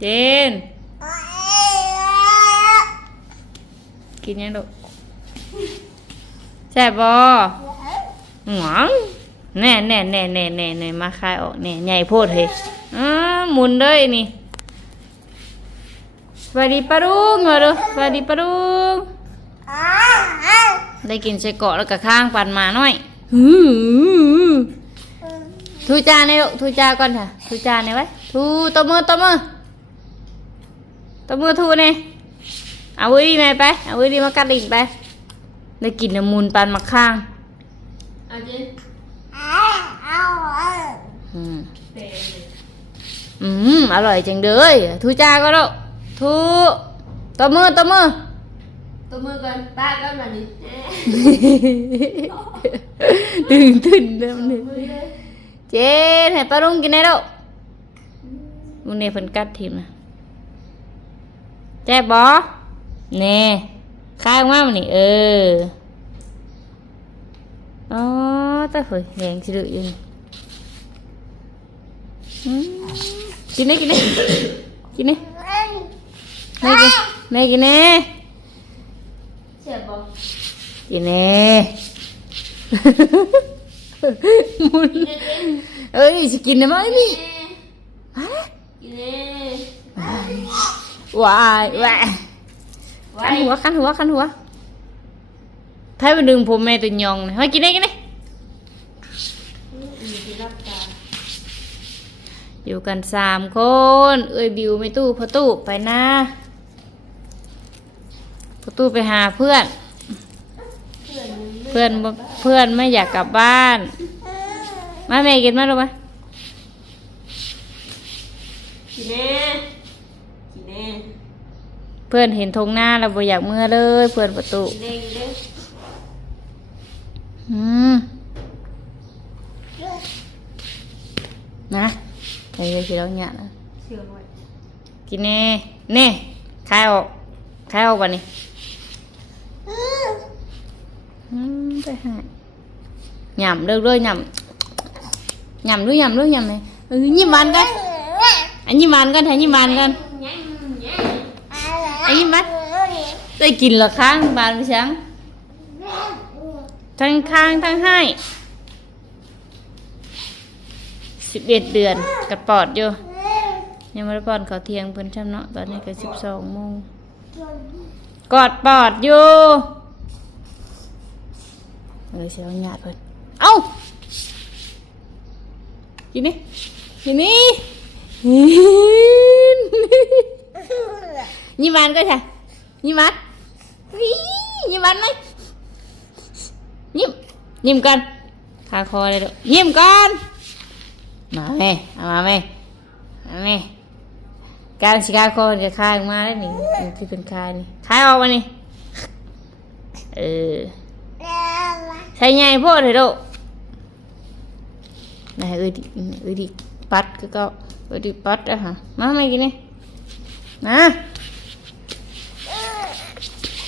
เจน กินยังลูกแซ่บบ่หวังแน่แน่แน่แน่แน่แน่มาคายออกแน่ใหญ่โพดเฮ้ยอ้าหมุนเลยนี่ วัสดีปะลุงมาดูสวัสดีปะลุงได้กินใส่เกาะแล้วก็ข้างปันมาหน่อยหือทูจานในลูกทูจาก่อนค่ะทูจานในไว้ทูตบมือตบมือตบมือทูเนี่ยเอาไว้ดีไหมไปเอาไว้ดีมากัดลิงไปได้กินน้ำมูลปันมาข้างเอาเจ๊อืมเตะอืมอร่อยจังเลยทูจาก็แล้ว ทูตบมือตบมือตัวมือก่อนป้าก็มาดิดึงขึ้นเริ่มหนึ่งเจ๊ให้ปลาลุงกินได้แล้วมึงเนี่ยเพิ่นกัดทีมนะแจ๊บบอเน่ข้างมามันนี่เอออ๋อตาเฮ้ยแยงสิดื้ออยู่นี่อืมกินได้กินได้กินได้แม่กินแม่กินแน่เสียบบ่กินแน่มุนกินเจ๊เอ้ยจะกินได้ไหมนี่มากินเน่วายวายไว้คันหัวคันหัวคันหัวถ้าไปดึงผมแม่ตัวยองนะมากินได้กินได้มีที่รับตาอยู่กันสามคน เอ้ยบิวไม่ตู้พอตู้ไปนะ พอตู้ไปหาเพื่อน เพื่อนมึงเพื่อนบ่เพื่อนไม่อยากกลับบ้าน มาแม่กินมาหรือไมกินเน่กินเน่เพื่อนเห็นธงหน้าแล้วบ่อยากเมื่อเลย เพื่อนประตูกินเน่กินเน่อืมนะไอ้เหี้ยคิดแล้วเนี่ยนะเชื่อไว้กินแน่แน่คายออกคายออกวันนี้ อืมไปหาหย่ำเด้อเด้อหย่ำหย่ำด้วยหย่ำด้วยหย่ำเลยเออยิ้มหวานกันอันยิ้มหวานกันให้ยิ้มหวานกันยังยังอันยิ้มหวานได้กินละครั้งบานไปช้างทั้งข้างทั้งให้สิบเอ็ดเดือนกระปอดอยู่ยังไม่ได้ป้อนข้าเทียงเพิ่นช่ำเนาะตอนนี้ก็สิบสองโมงกอดปอดอยู่ เออเสียงหยาดเพิ่นเอ้ากินนี่กินนี่ยิ้มหวานก็ใช่ยิ้มหวานวิยิ้มหวานไหมยิ้มยิ้มกันคาคอเลยลูยิ้มก่อนมาแม่เอามาแม่มาแม่การสิคาคอจะคายออกมาแล้วนี่นี่ที่เป็นคายนี่คายออกมานี่เออ ใช่ไงพ่อเถอะลูกนายเอ้ยดิเอ้ยดิปัดก็ก็เอ้ยดิปัดอะฮะมาไม่กินนี่นะ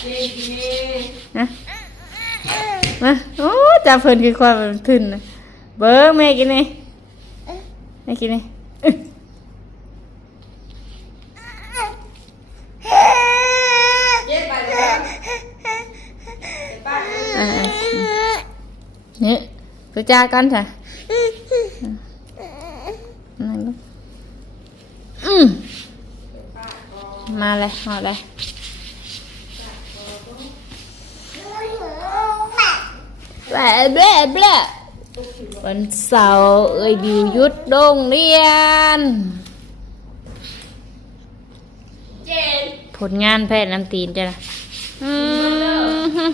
เน่กินเน่นะมาโอ้จับเพิ่นคือความมันขึ้นนะเบิ้งแม่กินนี่แม่กินนี่อื้อ เจ๊ไปเลยไปป้า อ่าอ่า นี่ไปจ้ากันจ้ะนั่งลงอืมมาเลยมาเลยแบะแบะแบะวันเสาร์เอ้ยบิวหยุดโรงเรียนเจ๊ผลงานแพทย์น้ำตีนจ้ะนะอืม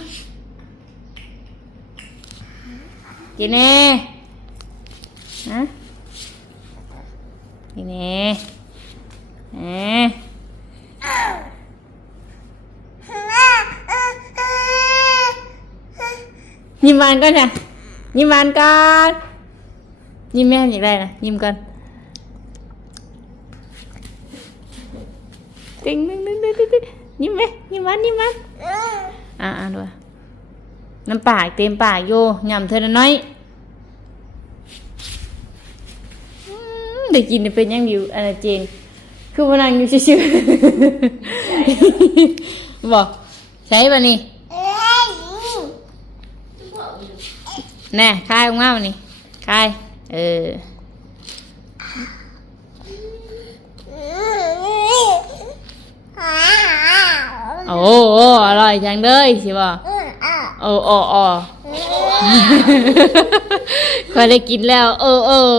ฮึกินแน่นะกินแน่แหมยิ้มหวานก่อนจ้ะยิ้มหวานก่อนยิ้มแม่อยากได้ นะยิ้มก่อนติงนึงนึงนึงนึงนึงยิ้มไหมยิ้มหวานยิ้มหวานอ่าอ่าด้วยน้ำปากเต็มปากโยยำเธอน้อยอืมได้กินได้เป็นยังอยู่อันเจน คือวันนั่งอยู่ชื่อๆบอกใช่ป่ะนี่แน่คายออกมาป่ะนี่คายเออโอ้โอ้อร่อยจังเลยสิบ่ โอ้โอ้โอ้เคยได้กินแล้ว เออเออ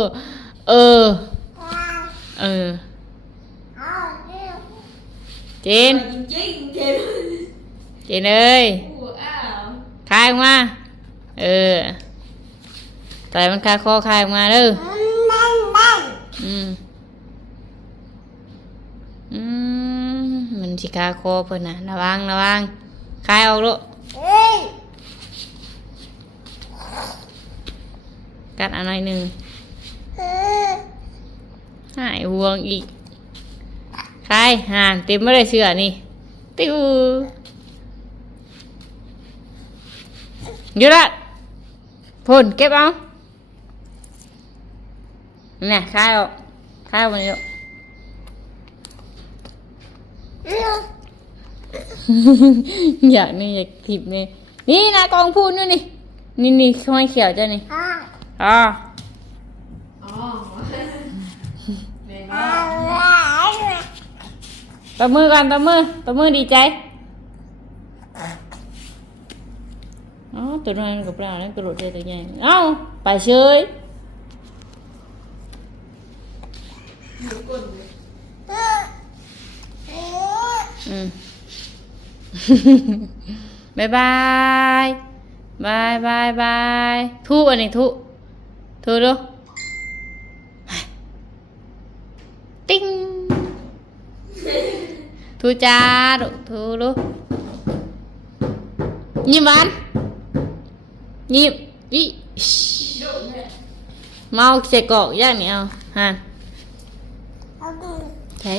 เออเออเจนเจ็บเจนเอ้ยคายออกมา เออต่อยมันคาคอคายออกมาเด้ออืมอืมมันสิคาคอเพิ่นนะระวังระวังคายออกลูก กัดอันหน่อยหนึ่งหายห่วงอีก ใคายห่านเต็มไม่ได้เสือนี่ ติวหยุดละพนเก็บเอาเนี่ยคายออกคายออกมาเยอะอยากนี่อยากถิบนี่นี่นะกองพูนด้วยนี่ นี่นี่ข้อยเขียวจ้ะนี่ อ๋ออ๋อแม่บ้าตบมือก่อนตบมือตบมือดีใจอ๋อตัวนั้นกับเรานั่นกระโดดได้ตัวใหญ่เอ้าไปเฉยดูก้นเลยอืมบายบายบายบายบายทุอันนี้ทุ ทุดูติ้งทุจ้าดูทุดูยิ้มหวานยิ้มวิชดุเนี่ยเมาใส่กรอกอย่างนี้เอาฮะใช่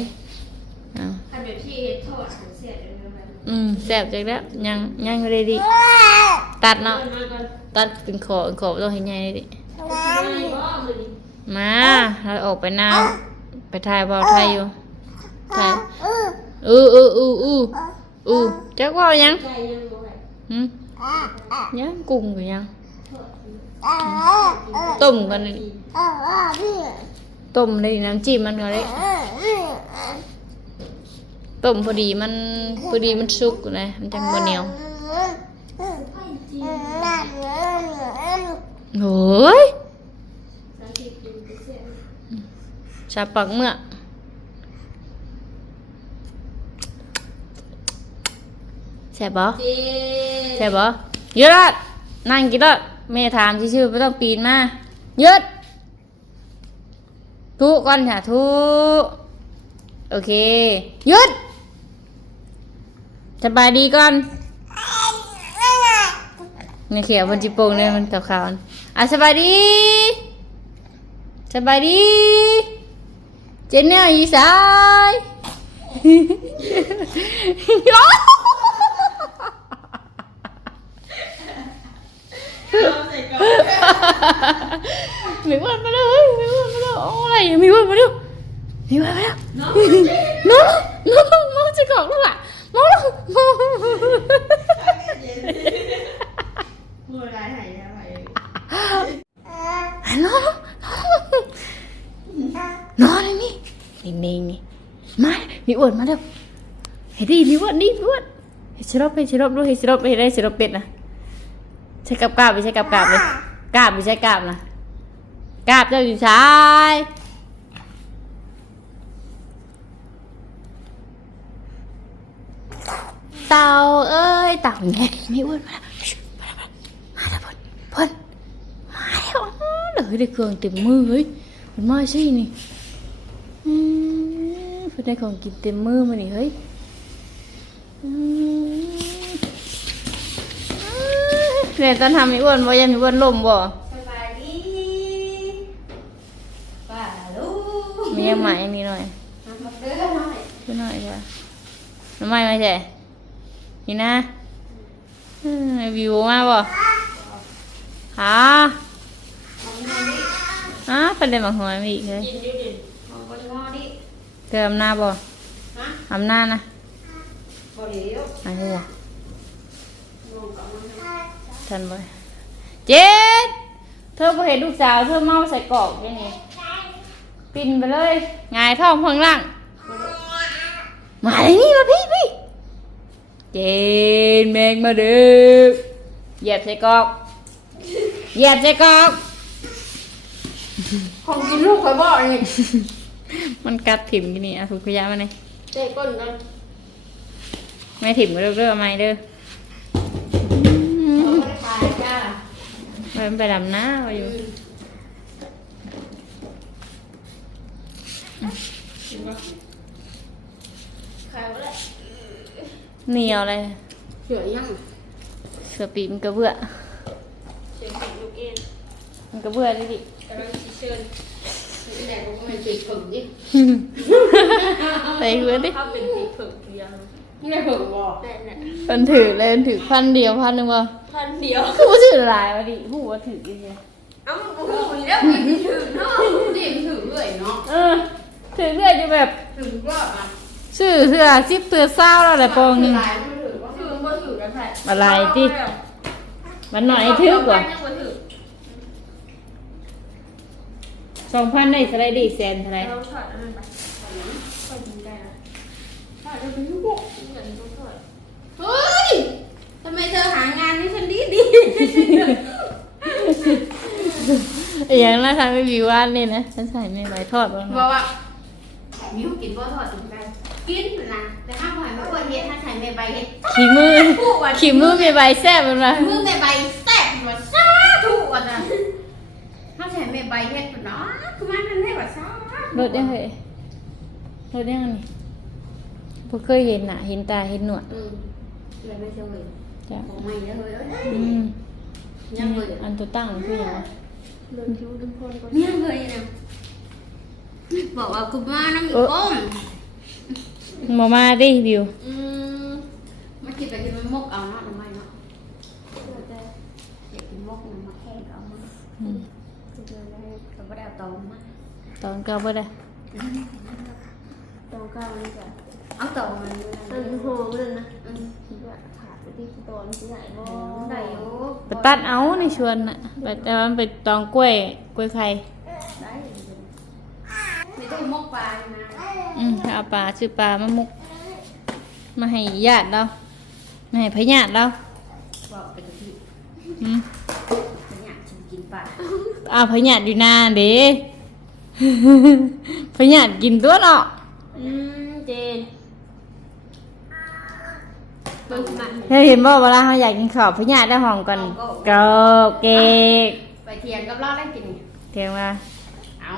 เอาทำแบบที่เฮ็ดทอดเสียเดี๋ยวนี้มันอืมแซ่บจังแล้วยังยังไม่ได้ดิตัดเนาะก่อนมาก่อนตัดเป็นขอเป็นขอต้องให้ใหญ่เลยดิ เอาไปกินอะไรบ้างมื้อนี้มาเราออกไปนาวไปถ่ายเบาไทยอยู่ถ่ายอืออืออืออืออือจักว่ายังไก่ยังบ่ให้หืมยังกุ้งอยู่ยังทอดต้มกันเลยต้มเลยน้ำจิ้มมันก็เลยต้มพอดีมันพอดีมันสุกนะมันจังบ่เหนียวไก่จีนโอ้ยสาธิตดูเสีย ชาปักเมื่อแซ่บบ่เจ๊แซ่บบ่หยุดละนั่งกินละแม่ถามชื่อๆไม่ต้องปีนมาหยุดทุก่อนค่ะทุโอเคหยุดสบายดีก่อนเนี่ยเขียวมันจิโปงเนี่ยมันขาวๆอะสบายดี สบายดี เจนเนี่ยอีสายเอาใส่ก่อนมีวันมาเลยมีวันมาเลยโอ้อะไรมีวันมาเร็วมีวันมาเร็วน้องน้องน้องน้องจะกรอกลูกอะน้องน้องน้อง เย็นมือลายหายแล้วไห น้องนอนนี่นี่นี่นี่ มีอ้วนมาเร็วเฮ้ยดิมีอ้วนนี่อ้วนเฮ้ยชิรบเฮชิรบดูเฮ้ยชิรบเฮ้ยได้ชิรบเป็ดนะใช้กับกาบไม่ใช่กับกาบเลยกาบไม่ใช่กาบนะกาบเจ้าอยู่ชายเต่าเอ้ยเต่าไงไม่อ้วนมาแล้วมาแล้วมาแล้วพ่นพ่นมาแล้วอ๋อเลยได้เครื่องเต็มมือเฮ้ยมันมาใช่นี่ มเพิ่นได้ของกินเต็มมือมานี่เฮ้ยอืมเนี่ยตอนทำไม่อ้วนบ่ยังไม่อ้วนลมบ่สบายดีป้าลูกมียังหมาอย่างนี้หน่อยมาเด้อหน่อยช่วยหน่อยจ้ะน้ำไม้ไม่ใช่นี่นะเอ้ยวิวมาบ่หาของงอดิอะเป็นเรื่องบางหัวมีอีกเลย เติมหน้าบ่ฮะอำหน้านะบ่เดี๋ยวไอ้หัวงงกับมันนะทันบ่เจ็ดเธอพอเห็นลูกสาว เธอเมาใส่กรอกยังไงปินไปเลยหงายท้องข้างล่างมาเลยนี่มาพี่พี่เจนแมงมาเด้อเหยียบใส่กรอกเหยียบใส่กรอกของกินลูกคอยบอกนี่ มันกัดถิ่มกินนี่อะถูกขยะมาเลยเจ๊ก้นนะไม่ถิ่มก็เด้อเด้อไม่เด้อเขาไม่ได้ขายจ้ามันไปดำน้าเอาอยู่ขายไม่ได้เหนียวอะไรเสือยังเสือปีกมันกระเบื้อเสือผิดลูกเอ็นมันกระเบื้อดิดิกำลังชิเชิญนี่ แหละผมมันผิดผึ่งดิใส่เบื้อดิเขาเป็นผิดผึ่งเพียงนี่แหละผึ่งบอกแน่แน่มันถือเลยมันถือพันเดียวพันหนึ่งบ่พันเดียวคือว่าถือหลายวะดิหูว่าถือกี่เดียวเอ้ามันพูดอีกแล้วมันถึงเนาะนี่มันถึงเรื่อยเนาะเออถือเรื่อยจะแบบถึงก็อะซื้อเสื้อซิปเสื้อเศร้าแล้วแหละปองหนึ่งหลายมันถึงว่าถึงบ่ถึงกันแท้อะไรติมันหน่อยถือกว่า ยังบ่ถึง สองพันได้สไลด์ดีแสนเท่าไหรเราถอดอันนั้นไปถอดจริงใจนะถอดจะเป็นลูกบอกเงินต้องถอดเฮ้ยทำไมเธอหางานให้ฉันดีดีอย่างนั้นทำให้วิวว่านี่นะฉันใส่ไม่ใบทอดบ้างบอกว่ามิวกินบ่ถอดจริงใจกินนะแต่ห้ามหอยไม่ควรเฮ็ดถ้าใช้เมใบเฮ็ดขีมือขีมือมีใบแซ่บมันมามือเมใบแซ่บว่าซาถูกอะนะถ้าใช้เมใบเฮ็ดปุ่นเนาะ คือมันมันให้ว่าซารถยังไงรถยังไงนี่พวกเคยเห็นหน่ะเห็นตาเห็นหนวดอืมเลยไม่เชื่อเลยจ้ะของใหม่เด้อเฮ้ยเอ้ยอืมยังเลยอันตัวตั้งคืออย่างวะเดินคิวทุกคนก็ยังเลยนะบอกว่าคุณมาน้ำอีกก้มมามาดิวิวอืมมากินไปกินมันมกเอาเนาะทำไมเนาะเด็กกินมกมันมาแค่เอามาอืมจะเจอ ได้แต่ว่าได้เอาตองมาตอนเก้าบ่ได้ตองเก้านี่จ้ะเอาตองมันมันหอมเลยนะอืมขาดไปที่ตอนที่ไหนบ่ได้อยู่ไปตัดเอาในชวนน่ะไปแต่ว่ามันไปตองกล้วยกล้วยไข่ได้ไม่ต้องมกปลานะอืมเอาปลาชื่อปลามามุก มาให้ญาติเรามาให้พญาติเราบอกไปกับพี่อืม ฉันอยากกินปลา เอาพญาติอยู่นานเด้ พญาติกินตัวเนาะอืมเจนเบิ่งมันเธอเห็นบ่เวลาเขาอยากกินข้าวพญาติได้ห้องก่อนกรอบเก๊กไปเทียนกับเราได้กิน เทียงว่าเอา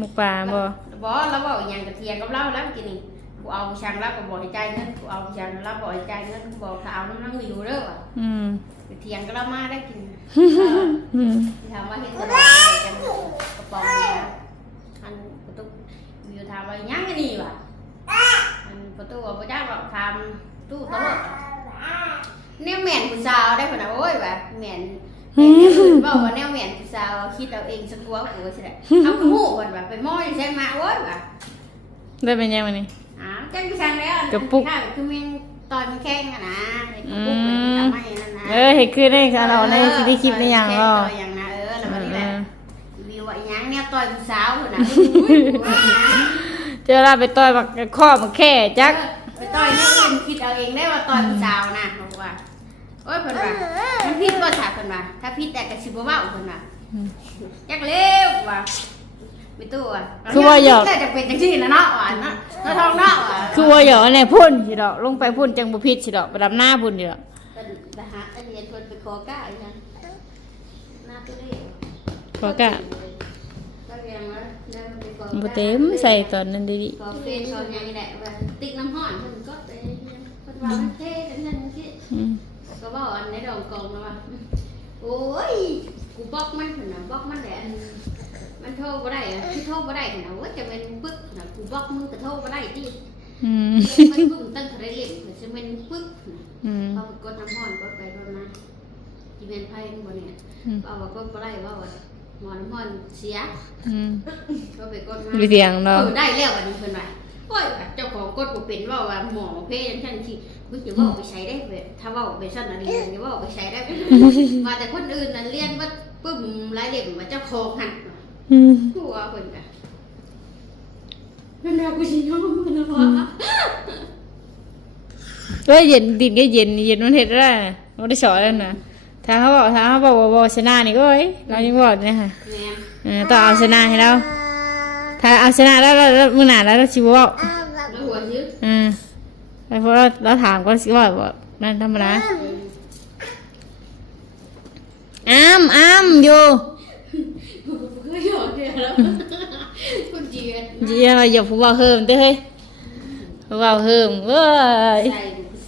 มุกปลาบ่บอเราบอกอย่างกับเทียนกับเราแล้วกินนี่กูเอาช่างแล้วก็บอกให้ใจายเงินกูเอาช่างแล้วบอกให้ใจายเงินกูบอกถ้าเอาน้ำนั่งอยู่เด้อว่ะอืมไปเทียนกับเรามาได้กินอืม ถามว่าเห็นอะไรกันกระป๋องเนี่ยอันประตูอยู่ถามว่ายังไงนี่วะอันประตูว่าพระเจ้าบอกทำตู้ตลอดเนี่ยแม่นผู้สาวได้ขนาดโอ้ยแบบแม่นแม่นเนี่ยอื่นบอกว่าแนวแม่นผู้สาวคิดเอาเองสกัวกูใช่ไหมเอาคือหูก่อนแบบไปม้อยใช่ไหมโอ้ยแบบได้เป็นยังไงนี่อ้าวจังกูสั่งแล้วกระปุกข้าวคือแม่ง ตอนมันแข้งอะนะไอ้กระปุกเลยมันทำให้นั่นนะเออเห็นคือได้ค่ะเราในซีดีคลิปในอย่างเอก็อต่อยอย่างนะเออแล้ววันนี้แหละวิวอะหยังเนี่ยต่อยผู้สาวคนน่ะเจอเราไปต่อยบักข้อมาแค่จักไปต่อยเนี่ยอื่นคิดเอาเองได้ว่าต่อยผู้สาวนะบอกว่าโอ้ยเพิ่นว่ามันผิดบ่ถาเพิ่นว่าถ้าผิดแต่ก็สิบ่เว้าเพิ่นว่าจักเร็วว่า ไปตู้อะแต่จะเป็นจังซี่นะเนาะว่าเนาะเนาะทองเนาะว่าคือว่าอย่าอะไรพุ่นสิดอกลงไปพุ่นจังบ่ผิดสิดอกไปดำหน้าพุ่นสิดอกเป็นไปหาอันเรียนเพิ่นไปขอก้าอีหยังหน้าตัวเล็กขอกะก็เรียนว่าเดินไปขอบ่เต็มใส่ตอนนั้นดี ขอเฟซขอหยังนี่แหละว่าติ๊กน้ำห้อนเพิ่นก็เต้เพิ่นว่ามันเท่จังซั่นจังซี่ อืมก็บอกอันในดองกองนะว่าโอ้ย กูบล็อกมันเพิ่นน่ะบล็อกมันแหละอัน มันโทรบ่ได้อะที่โทรบ่ได้เพิ่นน่ะว่าจะเป็นปึ๊กน่ะกูบล็อกมึงก็โทรบ่ได้ติอืมมันปึ้งตั้งทะเลเล็บจะเป็นปึ๊กอืมพอกดน้ำห้อนกดไปกดมาจีเป็นไพ่บนเนี่ยอืมเอาว่ากดไปไล่ว่าว่าหมอน้ำห้อนเสียอืมก็ไปกดมามีเสียงเอเนาะอได้แล้ววันนี้เพิ่นว่าโอ้ยเจ้าของกดบ่เป็นว่าว่าหมอเพศจังซี่มึงจะว่าไปใช้ได้เว้ยถ้าว่าไปซั่นอันนี้จะว่าไปใช้ได้มาแต่คนอื่นนั้นเรียนว่าปึ้มรายเด็บว่าเจ้าของหั่น อืมกูว่าเพิ่นก็นั่นแหละกูสิยอมมันนะว่าก็เย็นดินก็เย็นเย็นมันเห็ดได้นะมันได้สอนแล้วนะถ้าเขาบอกถ้าเขาบอกว่าบอชนะนี่ก็เอ้ยเรายังบอกเนี่ยค่ะแม่นเออต้องเอาชนะให้เราถ้าเอาชนะแล้วแล้วแล้วมือหนาแล้วเราชิบอกแล้วหัวซื้ออืมแต่พอเราเราถามก็สิว่าบอกนั่นธรรมดาอ้ามอ้ามอยู่ ก็หยอกเดียวแล้วคุณเจียนเยี่ยมอย่าพูดว่าเฮิมเด้อเฮ้ยพูดว่าเฮิมเว้ยใส่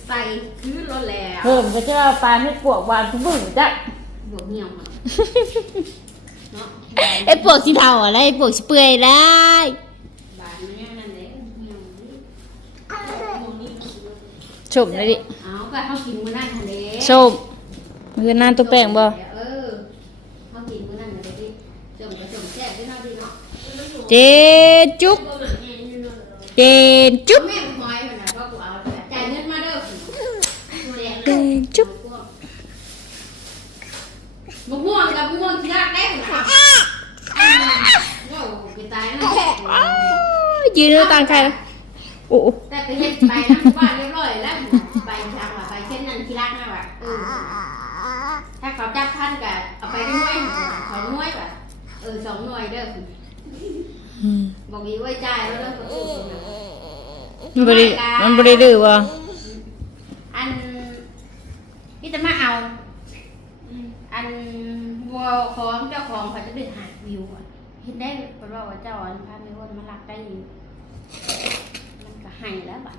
ใส่คือรถแล้วเฮิมก็จะว่าปลาให้ปวกวานผู้บึ้งจ้ะบวกเหี่ยวมาเนาะไอ้ปวกสีเทาอะไรไอ้ปวกสีเปื่อยได้บานมันยังนั่นแหละเหี่ยวนี่ชมเลยดิเอาก็เขากินมื้อนั้นหั่นเด้ชมมือหน้าตัวแป้งบ่ เออเขากินมื้อนั้นน่ะเด้ดิจมก็จมแซ่บด้วยเนาะดิเนาะ เจจุ๊บเจจุ๊บแม่หอยมันน่ะก็กูเอาแต่จ่ายเงินมาเด้อตัวงเจจุ๊บมะม่วงกับมะม่วงที่รักได้ผมครับโอ้โหไปตายนะยืนดูต่างใครนะโอ้แต่ไปเฮ็ดไปนะบ้านเรียบร้อยแล้วไปทางว่าไปเช่นนั้นที่รักนะว่ะเออถ้าเขาจับท่านก็เอาไปด้วยสองหน่วยป่ะเออสองหน่วยเด้อ บอกอีไว้จ่ายแล้วเด้อมันบริมันบริดื้อบ่อันนี่จะมาเอา อันวัวของเจ้าของเขาจะได้หาวิวอะเห็นได้เพราะว่าเจ้าอันพามีคนมาหลักได้อยู่มันก็ให้แล้วบัด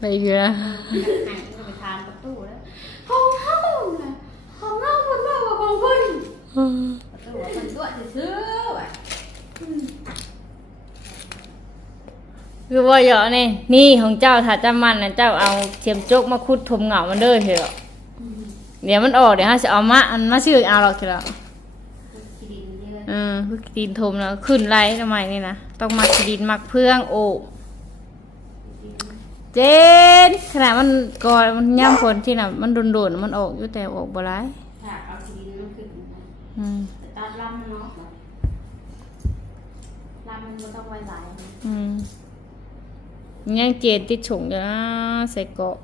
ไปอยู่นะมันก็ให้มันไปทานประตูแล้วของเขาน่ะของเราคนว่าว่าของเพิ่นประตูว่าเพิ่นตัวซื้อๆว่ะ คือว่าเหยาะนี่นี่ของเจ้าถ้าจำมันนะเจ้าเอาเทียมจกมาคุดถมเหงามันเด้อเถอะเดี๋ยวมันออกเดี๋ยวฮะจะเอามาอันมาซื้อเอาหรอกเถอะที่ดินนี่เลยเออคือดินถมแล้วขึ้นไรทำไมนี่นะต้องมักดินมักเพื่องโอ้เจนขนาดมันกอมันย่ำคนที่น่ะมันโดนๆมันออกอยู่แต่ออกบ่ร้ายถ้าเอาที่ดินมันขึ้นนะอืมแต่ตามลำเนาะลำมันบ่ต้องไว้หลายนะอืม ยังเจนติดฉงอยู่นะใส่เกาะ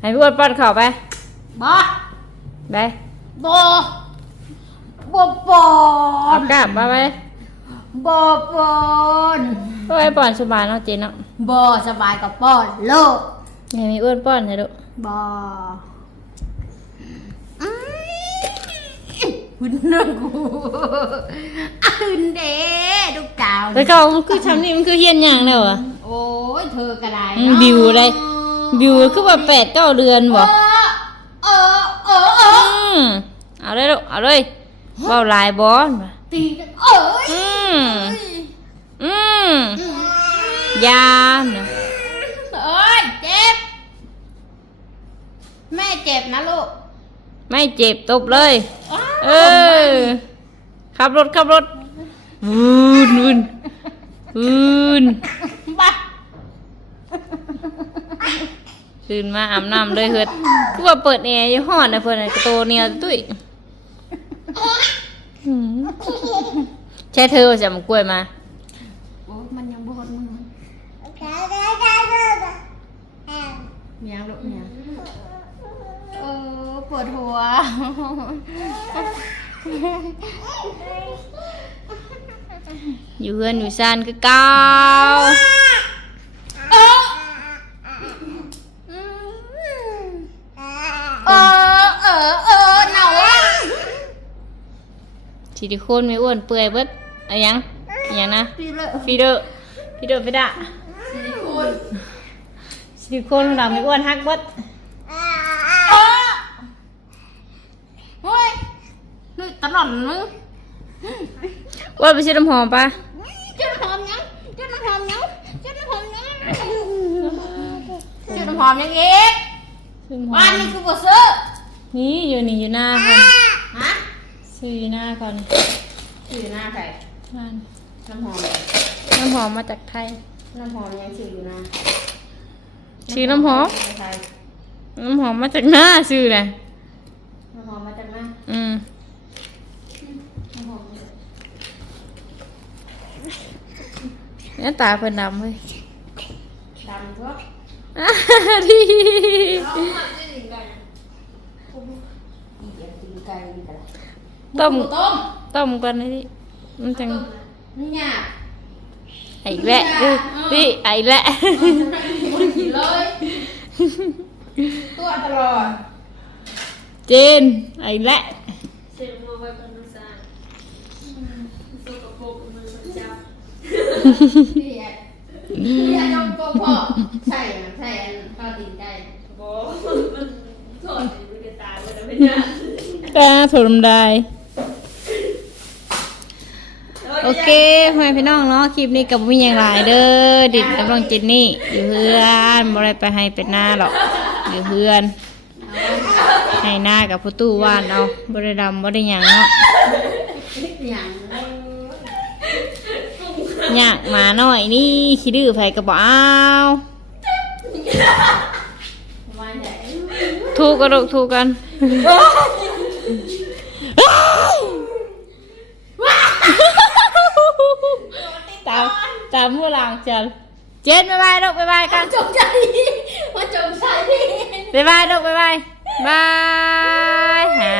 ให้พี่อ้วนป้อนข่าวไปบ่ไปบ่บ่ปอเอานกลับมาไปบ่ปอนก็ไปป้อนสบายเนาะเจนเนาะบ่สบายกับปอนโลกให้มีอ้วนป้อนให้ดูบ่ คุณนึกกูอันเด้ลูกเก่าแต่เขามันคือทำนี่มันคือเฮียนอย่างเดียวอะโอ้ยเธอกระไรอืมบิวอะไรบิวคือว่าแปดเก้าเดือนบ่เออเออเอออืมเอาเลยลูกเอาเลยเบาหลายบอสตีกันเอ้ยอืมอืมยามนะเอ้ยเจ็บ แม่เจ็บนะลูก ไม่เจ็บตบเลย เออ ขับรถขับรถวูนวูนวูนบ้าตื่นมาอาบน้ำเลยเฮ็ดคือว่าเปิดแอร์อยู่ห้อนนะเพิ่นน่ะกระโตเนี่ยตุ้ยอืมใช่เธอว่าจะมากล้วยมา โอ้ยมันยังบดมือยังลูกยังเออป วดหัว อยู่เฮือนอยู่ซานคือเก่าเออเออเออหนาวอะซิลิโคนไม่อ้วนเปื่อยเบิดอะไรยังอะไรยังนะพี่เลยฟีเดอร์ฟีเดอร์ไปด่าซิลิโคนซิลิโคนของเราไม่อ้วนฮักเบิด เออ เฮ้ยนี่ตลอดมึงว่าไปซื้อน้ำหอมปะจุดน้ำหอมยังจุดน้ำหอมยังจุดน้ำหอมยังจุดน้ำหอมยังอีกซื้อน้ำหอบ้านมนี้คือบ่ซื้อนี่อยู่นี่อยู่หน้าคนฮะซื้ออยู่หน้าก่อนชื่อหน้าใครนั่นน้ำหอมน้ำหอมมาจากไทยน้ำหอมยังชื่ออยู่นะชื่อน้ำหอมไทยน้ำหอมมาจากหน้าซื้อเลยน้ำหอมมาจากไหนอืม น้ำหอมมาจาก เนี่ยตาเพิ่นดำเว้ยดำทั่วดีเอามาจะถึงกันนะอีเดียตีนไก่นี่กันต้มหมูต้มต้มกันนี่มันจังนี่เนี่ยไอ้แหละดิดิไอ้แหละมันกินเลยตัวตลอดเจนไอ้แหละ เสียงมัวไว้กันทุกสายโซกโปรกมือมันจับ นี่แหละนี่แหละจงโกพ่อใส่อะใส่อันตอนตีนไก่โบมันถอดมือกระตายไปแล้วไม่ได้ตาถูลำได้โอเคพ่อแม่พี่น้องเนาะคลิปนี้กับมีอย่างไรเด้อดิดกำลังจินนี่อยู่เพื่อนบ่ได้ไปให้เป็นหน้าหรอกอยู่เพื่อนให้หน้ากับผู้ตู้ว่านเอาบ่ได้ดำบ่ได้หยังเนาะอ ยากมาหน่อยนี่ขี้ดื้อไผก็บ่เอามาใหญ่ถูกกันลูกถูกกันตามตามผู้หลังจันเจนบ๊ายบายลูกบ๊ายบายกันจงใจมาจงใจบ๊ายบายลูกบ๊ายบายบายหา